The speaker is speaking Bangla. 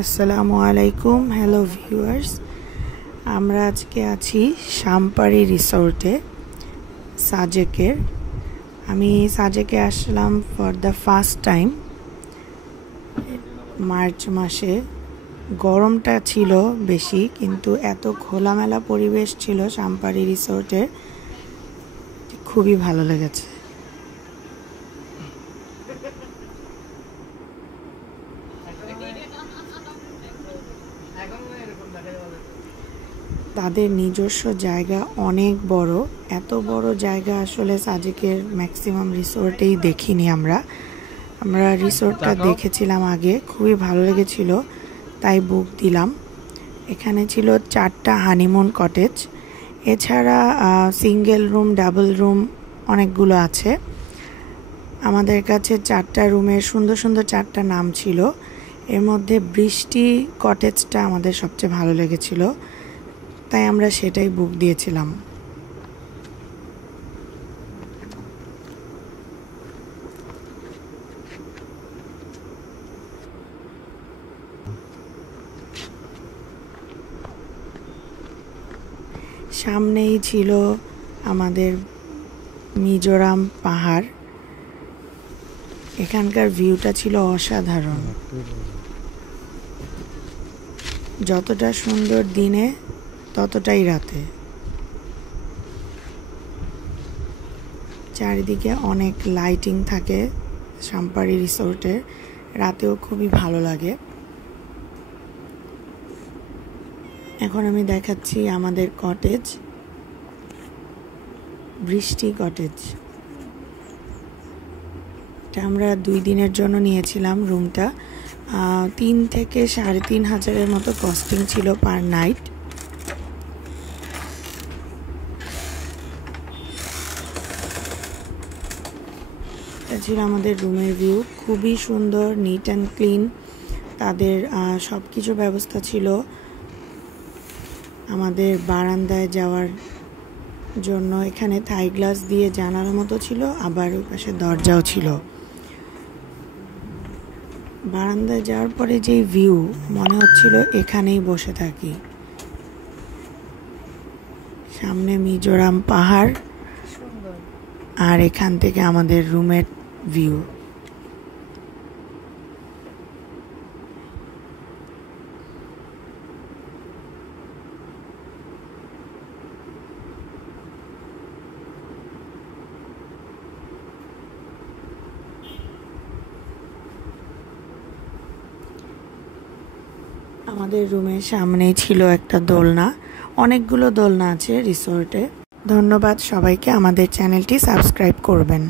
আসসালামু আলাইকুম। হ্যালো ভিউয়ার্স, আমরা আজকে আছি সাম্পারি রিসোর্টে সাজেকের। আমি সাজেকে আসলাম for the first time March মাসে। গরমটা ছিল বেশি, কিন্তু এত খোলামেলা পরিবেশ ছিল সাম্পারি রিসোর্টে, খুবই ভালো লেগেছে। তাদের নিজস্ব জায়গা অনেক বড়, এত বড় জায়গা আসলে সাজেকের ম্যাক্সিমাম রিসোর্টেই দেখিনি। আমরা রিসোর্টটা দেখেছিলাম আগে, খুবই ভালো লেগেছিল, তাই বুক দিলাম। এখানে ছিল 4টা হানিমুন কটেজ, এছাড়া সিঙ্গেল রুম, ডাবল রুম অনেকগুলো আছে। আমাদের কাছে 4টা রুমের সুন্দর সুন্দর 4টা নাম ছিল। এর মধ্যে বৃষ্টি কটেজটা আমাদের সবচেয়ে ভালো লেগেছিল, তাই আমরা সেটাই বুক দিয়েছিলাম। সামনেই ছিল আমাদের মিজোরাম পাহাড়। এখানকার ভিউটা ছিল অসাধারণ, যতটা সুন্দর দিনে ততটাই রাতে। চারিদিকে অনেক লাইটিং থাকে সাম্পারি রিসোর্টে, রাতেও খুবই ভালো লাগে। এখন আমি দেখাচ্ছি আমাদের কটেজ, বৃষ্টি কটেজ। এটা আমরা 2 দিনের জন্য নিয়েছিলাম রুমটা। 3 থেকে 3,500-এর মতো কস্টিং ছিল পার নাইট। এটা ছিল আমাদের রুমের ভিউ, খুবই সুন্দর, নিট অ্যান্ড ক্লিন। তাদের সব কিছু ব্যবস্থা ছিল। আমাদের বারান্দায় যাওয়ার জন্য এখানে থাই গ্লাস দিয়ে জানালার মতো ছিল, আবার ওই পাশে দরজাও ছিল। বারান্দায় যাওয়ার পরে যেই ভিউ, মনে হচ্ছিল এখানেই বসে থাকি। সামনে মিজোরাম পাহাড়, আর এখান থেকে আমাদের রুমের ভিউ। আমাদের রুমের সামনেই ছিল একটা দোলনা, অনেকগুলো দোলনা আছে রিসোর্টে। ধন্যবাদ সবাইকে, আমাদের চ্যানেলটি সাবস্ক্রাইব করবেন।